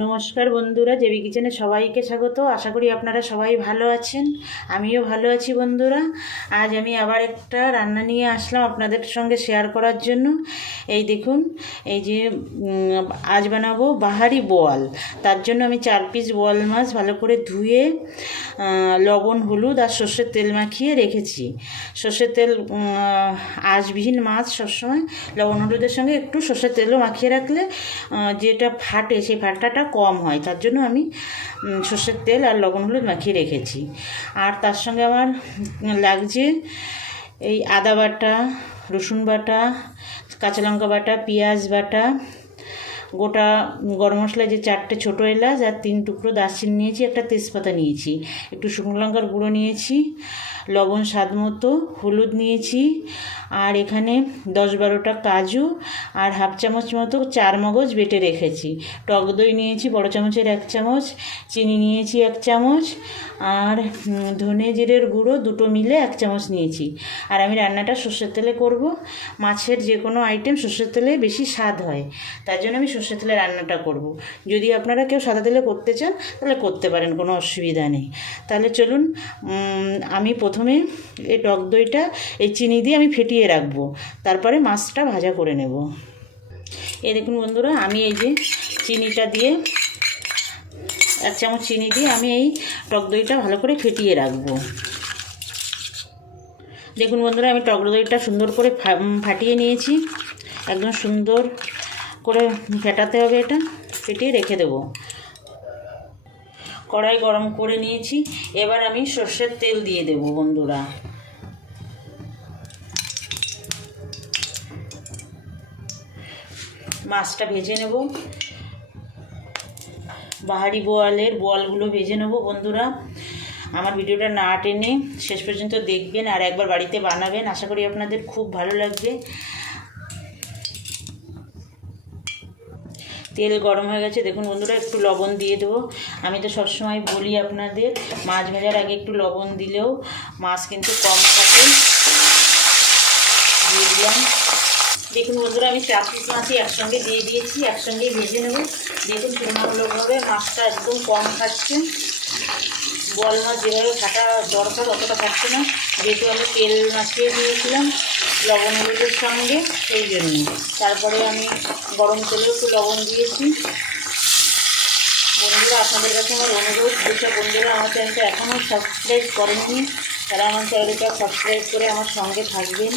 নমস্কার বন্ধুরা, জেবি কিচেনে সবাইকে স্বাগত। আশা করি আপনারা সবাই ভালো আছেন, আমিও ভালো আছি। বন্ধুরা, আজ আমি আবার একটা রান্না নিয়ে আসলাম আপনাদের সঙ্গে শেয়ার করার জন্য। এই দেখুন, এই যে আজ বানাবো বাহারি বোয়াল। তার জন্য আমি 4 পিস বোয়াল মাছ ভালো করে ধুয়ে লবণ, হলুদ আর সর্ষের তেল মাখিয়ে রেখেছি। সর্ষের তেল, আঁশবিহীন মাছ সবসময় লবণ হলুদের সঙ্গে একটু সর্ষের তেলও মাখিয়ে রাখলে যেটা ফাটে সেই ফাটাটা কম হয়। তার জন্য আমি সর্ষের তেল আর লবণ হলুদ মাখিয়ে রেখেছি। আর তার সঙ্গে আমার লাগছে এই আদা বাটা, রসুন বাটা, কাঁচা লঙ্কা বাটা, পেঁয়াজ বাটা, গোটা গরম মশলা যে 4টে ছোটো এলাচ আর 3 টুকরো দারচিনি নিয়েছি, একটা তেজপাতা নিয়েছি, একটু শুকনো লঙ্কার গুঁড়ো নিয়েছি, লবণ স্বাদ মতো, হলুদ নিয়েছি, আর এখানে 10-12টা কাজু আর হাফ চামচ মতো চারমগজ বেটে রেখেছি। টক দই নিয়েছি বড় চামচের 1 চামচ, চিনি নিয়েছি 1 চামচ, আর ধনে জিরের গুঁড়ো 2টো মিলে 1 চামচ নিয়েছি। আর আমি রান্নাটা সর্ষের তেলে করব। মাছের যে কোনো আইটেম সর্ষের তেলে বেশি স্বাদ হয়, তার জন্য আমি সর্ষের তেলে রান্নাটা করব। যদি আপনারা কেউ সাদা তেলে করতে চান তাহলে করতে পারেন, কোনো অসুবিধা নেই। তাহলে চলুন, আমি প্রথমে এই টক দইটা এই চিনি দিয়ে আমি ফেটিয়ে রাখবো, তারপরে মাছটা ভাজা করে নেব। এই দেখুন বন্ধুরা, আমি এই যে চিনিটা দিয়ে 1 চামচ চিনি দিয়ে আমি এই টক দইটা ভালো করে ফেটিয়ে রাখবো। দেখুন বন্ধুরা, আমি টক দইটা সুন্দর করে ফাটিয়ে নিয়েছি। একদম সুন্দর করে ফেটাতে হবে, এটা ফেটিয়ে রেখে দেবো। কড়াই গরম করে নিয়েছি, এবার আমি সর্ষের তেল দিয়ে দেবো। বন্ধুরা, মাছটা ভেজে নেব, বাহারি বোয়ালগুলো ভেজে নেব। বন্ধুরা, আমার ভিডিওটা না টেনে শেষ পর্যন্ত দেখবেন আর একবার বাড়িতে বানাবেন, আশা করি আপনাদের খুব ভালো লাগবে। তেল গরম হয়ে গেছে, দেখুন বন্ধুরা, একটু লবণ দিয়ে দেবো। আমি তো সবসময় বলি আপনাদের, মাছ ভাজার আগে একটু লবণ দিলেও মাছ কিন্তু কম থাকে। দিয়ে দিলাম। দেখুন বন্ধুরা, আমি 4 পিস মাছই একসঙ্গে দিয়ে দিয়েছি, একসঙ্গেই ভেজে নেব। দেখুন তুলনামূলকভাবে মাছটা একদম কম খাচ্ছে। বোয়াল মাছ যেভাবে ফাটা দরকার অতটা খাচ্ছে না, যেহেতু আমি তেল মাখিয়ে দিয়েছিলাম লবণ হলুদের সঙ্গে, সেই জন্য। তারপরে আমি গরম তেলেও একটু লবণ দিয়েছি। বন্ধুরা, আপনাদের কাছে আমার অনুরোধ, যেসব বন্ধুরা আমার চ্যানেলটা এখনও সাবস্ক্রাইব করেননি তারা আমার চ্যানেলটা সাবস্ক্রাইব করে আমার সঙ্গে থাকবেন।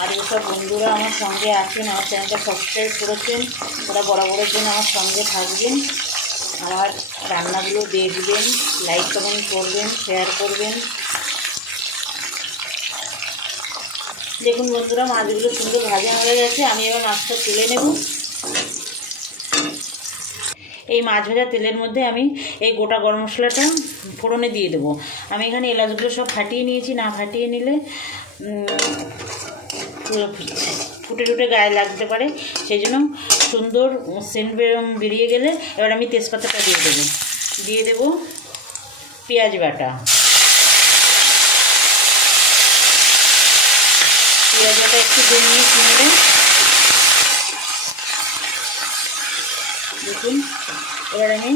আর যেসব বন্ধুরা আমার সঙ্গে আছেন, আমার চ্যানেলটা সাবস্ক্রাইব করেছেন, তারা বরাবরের জন্য আমার সঙ্গে থাকবেন, আমার রান্নাগুলো দেখবেন, লাইক কমেন্ট করবেন, শেয়ার করবেন। দেখুন বন্ধুরা, মাছগুলো সুন্দর ভাজা হয়ে গেছে, আমি এবার মাছটা তুলে নেব। এই মাছ ভাজা তেলের মধ্যে আমি এই গোটা গরম মশলাটা ফোড়নে দিয়ে দেবো। আমি এখানে এলাচগুলো সব ফাটিয়ে নিয়েছি, না ফাটিয়ে নিলে ফুটে টুটে গায়ে লাগতে পারে, সেই জন্য সুন্দর সেন্ট বেরিয়ে গেলে এবার আমি তেজপাতাটা দিয়ে দেবো পেঁয়াজ বাটা। পেঁয়াজ বাটা একটু 2 মিনিট নিলে, দেখুন এবার আমি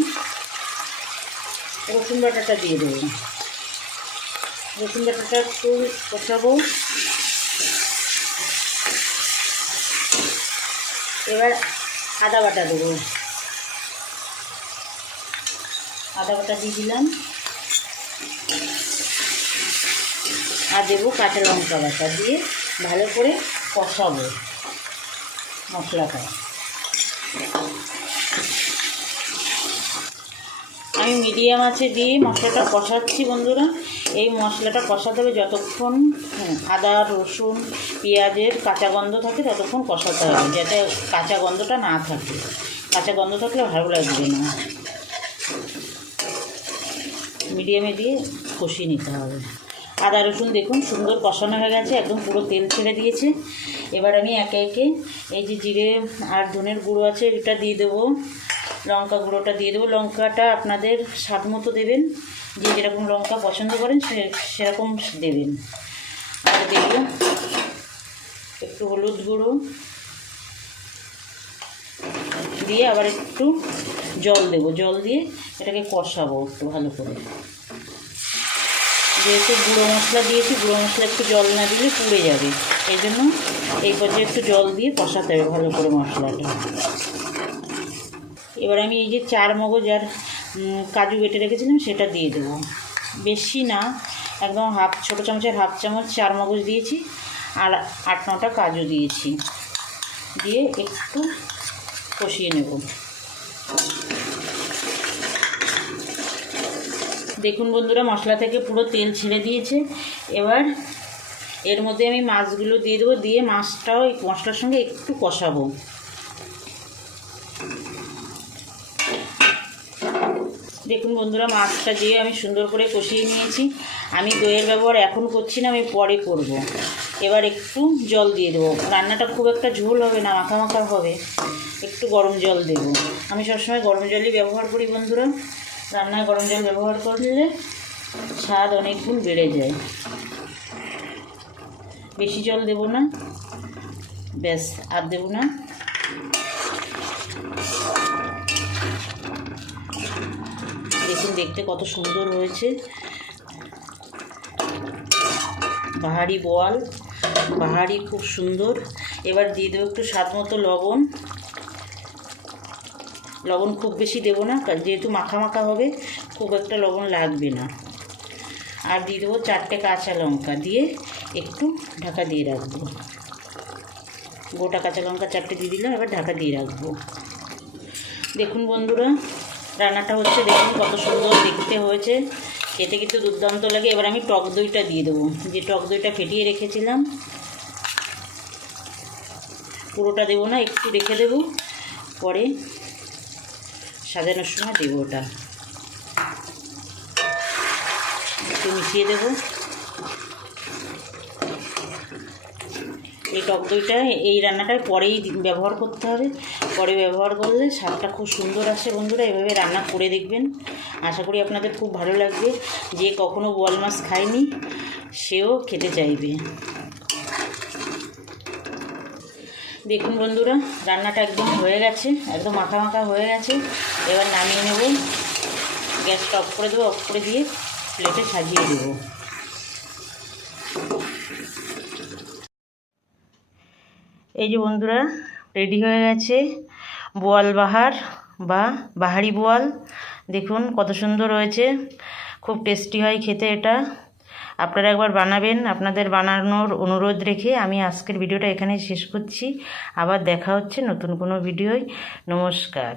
রসুন বাটাটা দিয়ে দেবো। রসুন বাটাটা একটু কষাবো। এবার আদা বাটা দেবো, আদা বাটা দিয়ে দিলাম। আর দেবো কাঁচা লঙ্কা বাটা, দিয়ে ভালো করে কষাবো মশলাটা। আমি মিডিয়াম আঁচে দিয়ে মশলাটা কষাচ্ছি। বন্ধুরা, এই মশলাটা কষাতে হবে যতক্ষণ আদা রসুন পেঁয়াজের কাঁচা গন্ধ থাকে ততক্ষণ কষাতে হবে, যাতে কাঁচা গন্ধটা না থাকে। কাঁচা গন্ধ থাকলে ভালো লাগবে না। মিডিয়ামে দিয়ে কষিয়ে নিতে হবে। আদা রসুন দেখুন সুন্দর কষানো হয়ে গেছে, একদম পুরো তেল ছেড়ে দিয়েছে। এবার আমি একে একে এই যে জিরে আর ধনের গুঁড়ো আছে এটা দিয়ে দেবো, লঙ্কা গুঁড়োটা দিয়ে দেবো। লঙ্কাটা আপনাদের স্বাদ মতো দেবেন, যে যেরকম লঙ্কা পছন্দ করেন সেরকম দেবেন। আর দেবো একটু হলুদ গুঁড়ো, দিয়ে আবার একটু জল দেবো, জল দিয়ে এটাকে কষাবো একটু ভালো করে। যেহেতু গুঁড়ো মশলা দিয়েছি, গুঁড়ো মশলা একটু জল না দিলে পুড়ে যাবে, এই জন্য এই পর্যায়ে একটু জল দিয়ে কষাতে হবে ভালো করে মশলাটা। এবার আমি এই যে 4 মগজ আর কাজু বেটে রেখেছিলাম সেটা দিয়ে দেবো, বেশি না, একদম ছোটো চামচের হাফ চামচ 4 মগজ দিয়েছি আর 8-9টা কাজু দিয়েছি, দিয়ে একটু কষিয়ে নেব। দেখুন বন্ধুরা, মশলা থেকে পুরো তেল ছেড়ে দিয়েছে। এবার এর মধ্যে আমি মাছগুলো দিয়ে দেবো, দিয়ে মাছটাও এই মশলার সঙ্গে একটু কষাবো। দেখুন বন্ধুরা, মাছটা দিয়ে আমি সুন্দর করে কষিয়ে নিয়েছি। আমি দইয়ের ব্যবহার এখন করছি না, আমি পরে করব। এবার একটু জল দিয়ে দেবো, রান্নাটা খুব একটা ঝোল হবে না, মাখা মাখা হবে, একটু গরম জল দেব। আমি সবসময় গরম জলই ব্যবহার করি বন্ধুরা, রান্নায় গরম জল ব্যবহার করলে স্বাদ অনেক গুণ বেড়ে যায়। বেশি জল দেব না, ব্যাস আর দেব না। দেখুন দেখতে কত সুন্দর হয়েছে, বাহারি বোয়াল, বাহারি খুব সুন্দর। এবার দিয়ে দেবো একটু স্বাদ মতো লবণ। লবণ খুব বেশি দেবো না, যেহেতু মাখা মাখা হবে, খুব একটা লবণ লাগবে না। আর দিয়ে দেবো 4টে কাঁচা লঙ্কা, দিয়ে একটু ঢাকা দিয়ে রাখবো। গোটা কাঁচা লঙ্কা 4টে দিয়ে দিলাম, এবার ঢাকা দিয়ে রাখবো। দেখুন বন্ধুরা, রান্নাটা হচ্ছে, দেখুন কত সুন্দর দেখতে হয়েছে, খেতে কিন্তু দুর্দান্ত লাগে। এবার আমি টক দইটা দিয়ে দেবো, যে টক দইটা ফেটিয়ে রেখেছিলাম, পুরোটা দেবো না, একটু রেখে দেবো, পরে সাজানোর সময় দেবো। ওটা একটু মিশিয়ে দেবো। এই টক দইটা এই রান্নাটায় পরেই ব্যবহার করতে হবে, পরে ব্যবহার করলে স্বাদটা খুব সুন্দর আসে। বন্ধুরা, এভাবে রান্না করে দেখবেন, আশা করি আপনাদের খুব ভালো লাগবে। যে কখনো বোয়াল মাছ খায়নি সেও খেতে চাইবে। দেখুন বন্ধুরা, রান্নাটা একদম হয়ে গেছে, একদম মাখা মাখা হয়ে গেছে। এবার নামিয়ে নেব, গ্যাসটা অফ করে দেবো, অফ করে দিয়ে প্লেটে সাজিয়ে দেবো। এই যে বন্ধুরা, রেডি হয়ে গেছে বোয়াল বাহার বা বাহারি বোয়াল। দেখুন কত সুন্দর হয়েছে, খুব টেস্টি হয় খেতে এটা। আপনারা একবার বানাবেন, আপনাদের বানানোর অনুরোধ রেখে আমি আজকের ভিডিওটা এখানে শেষ করছি। আবার দেখা হচ্ছে নতুন কোনো ভিডিওয়। নমস্কার।